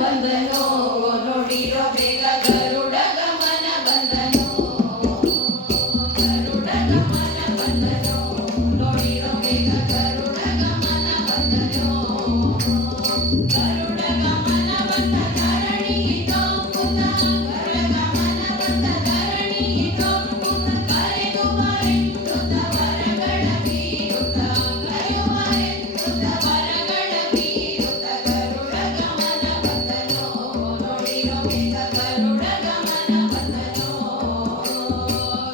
ಬಂದನೋ ನೋಡಿರೋ ಬೇಗ ಗರುಡ ಗಮನ ಬಂದನೋ ಗರುಡ ಗಮನ ಬಂದನೋ ನೋಡಿರೋ ಬೇಗ ಗರುಡ ಗಮನ ಬಂದನೋ ಗರುಡ ಗಮನ ಬಂದ ಧರಣಿ ಟೊಂಕುತ ಗರುಡ ಗಮನ ಬಂದ ಧರಣಿ ಟೊಂಕುತ ಕರೆದು ಮರೆಂದುತ ವರಗಳ ಬೀರುತ ಕರೆಯುವರೆಂದುತ ವರಗಳ ಬೀರುತ ಗರುಡ ಗಮನ ಬಂದನೋ ನೋಡಿರೋ ಬೇಗ ಗರುಡ ಗಮನ ಬಂದನೋ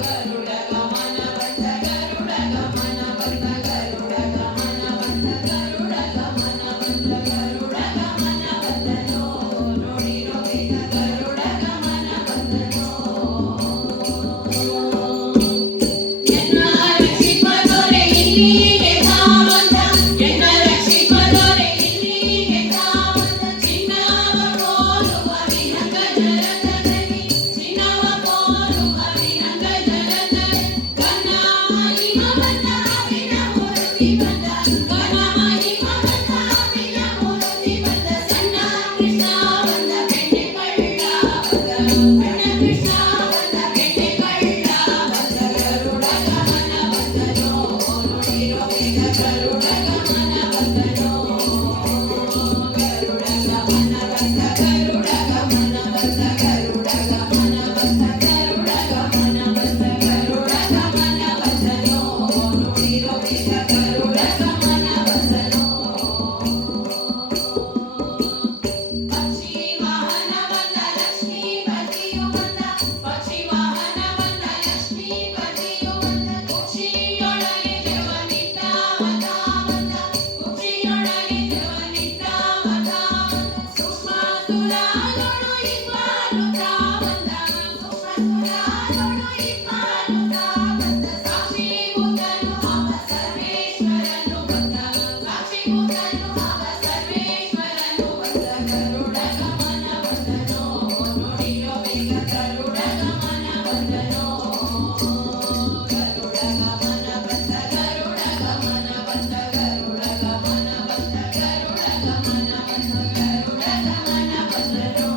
ಗರುಡ ಗಮನ ಬಂದ ಗರುಡ ಗಮನ ಬಂದ ಗರುಡ ಗಮನ ಬಂದ ಗರುಡ ಗಮನ ಬಂದ ಗರುಡ ಗಮನ ಬಂದನೋ ನೋಡಿರೋ ಬೇಗ ಗರುಡ ಗಮನ ಬಂದನೋ ಎನ್ನ ರಕ್ಷಿಪ ದೊರೆ ಇಲ್ಲಿಗೆ ಧಾವಂತ ಎನ್ನ ರಕ್ಷಿಪ ದೊರೆ ಇಲ್ಲಿಗೆ ಧಾವಂತ ಚಿನ್ನವ ಕೋಲುವ ವಿಹಂಗ ಜರತದಲ್ಲಿ ಚಿನ್ನವ ಕೋಲುವ ವಿಹಂಗ ಜರತದಲ್ಲಿ ಘನ ಮಹಿಮ ಬಂದ ಅವಿನ ಮೂರ್ತಿ ಬಂದ ಘನ ಮಹಿಮ ಬಂದ ಅವಿನ ಮೂರ್ತಿ ಬಂದ ಸಣ್ಣ ಕೃಷ್ಣ ಬಂದ ಬೆಣ್ಣೆ ಕಳ್ಳ ಬಂದ ಸಣ್ಣ ಕೃಷ್ಣ ಬಂದ ಬೆಣ್ಣೆ ಕಳ್ಳ ಬಂದ ಗರುಡ ಗಮನ ಬಂದನೋ ನೋಡಿರೋ ಬೇಗ ಗರುಡ ಗಮನ ಬಂದನೋ ಗರುಡ ಗಮನ ಬಂದ ಗರುಡ ಗಮನ ಬಂದ ಗರುಡ ಗಮನ ಬಂದ ಗರುಡ ಗಮನ ಬಂದ ಗರುಡ ಗಮನ ಬಂದನೋ ನೋಡಿರೋ ಬೇಗ ಗರುಡ ಗಮನ ಬಂದನೋ ಪಕ್ಷಿ ವಾಹನ ಬಂದ ಲಕ್ಷ್ಮೀ ಪತಿಯು ಬಂದ ಪಕ್ಷಿ ವಾಹನ ಬಂದ ಲಕ್ಷ್ಮೀ ಪತಿಯು ಬಂದ ಕುಕ್ಷಿಯೊಳಗೆ ಜವನಿಟ್ಟ ಮತ ಬಂದ ಕುಕ್ಷಿಯೊಳಗೆ ಜವನಿಟ್ಟ ಮತ ಬಂದ ಸೂಕ್ಷ್ಮ ಸುರಾಗಳು ಇಬ್ಬಾಲುತ ಬಂದ ಸೂಕ್ಷ್ಮ ಸುರಾಗಳು ಇಬ್ಬಾಲುತ ಬಂದ ಸಾಕ್ಷಿಭೂತನು ಅವ ಸರ್ವೇಶ್ವರನು ಬಂದ ಸಾಕ್ಷಿಭೂತನು ಅವ ಸರ್ವೇಶ್ವರನು ಬಂದ ಗರುಡ ಗಮನ ಬಂದನೋ ನೋಡಿರೋ ಬೇಗ ಗರುಡ ಗಮನ ಬಂದನೋ ಗರುಡ ಗಮನ ಬಂದ ಗರುಡ ಗಮನ ಬಂದ ಗರುಡ ಗಮನ ಬಂದ ಗರುಡ ಗಮನ ಬಂದ ಗರುಡ ಗಮನ ಬಂದನೋ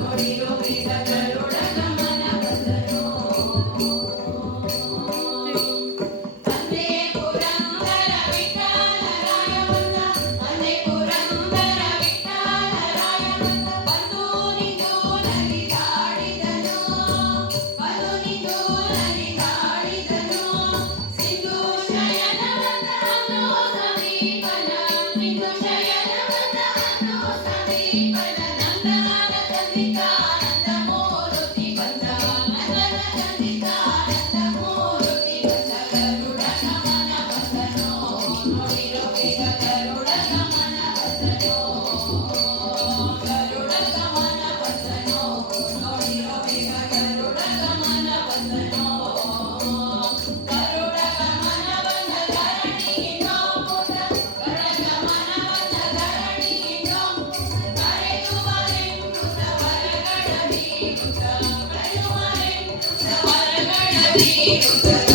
ನೋಡಿರೋ ಬೇಗ ಗರುಡ ಗಮನ ಬಂದನೋ ಅಂದೇ ಪುರಂದರ ವಿಠ್ಠಲರಾಯ ಬಂದ ಅಂದೇ ಪುರಂದರ ವಿಠ್ಠಲರಾಯ ಬಂದ ಬಂದು ನಿಂತು ನಲಿದಾಡಿದನು ಬಂದು ನಿಂತು ನಲಿದಾಡಿದನು ಸಿಂಧು ಶಯನ ಬಂದ ಅನ್ನೋ ಸಮೀಪನ ಸಿಂಧು ಶಯನ ಬಂದ ಅನ್ನೋ ಸಮೀಪನ ನಂದನ ಚಂದಿತಾನಂದ ಮೂರ್ತಿ ಬಂದ ನಂದನ ಚಂದಿತಾನಂದ ಮೂರ್ತಿ ಬಂದ ಗರುಡ ಗಮನ ಬಂದನೋ ನೋಡಿರೋ ಬೇಗ ಗರುಡ ಗಮನ ಬಂದನೋ ಗರುಡ ಗಮನ ಬಂದನೋ ನೋಡಿರೋ ಬೇಗ ಗರುಡ ಗಮನ ಬಂದನೋ ಗರುಡ ಗಮನ ಬಂದ ಧರಣಿ ಟೊಂಕುತ ಗರುಡ ಗಮನ ಬಂದ ಧರಣಿ ಟೊಂಕುತ ಕರೆಯುವರೆಂದುತ ವರಗಳ ಬೀರುತ ಕರೆಯುವರೆಂದುತ ವರಗಳ ಬೀರುತ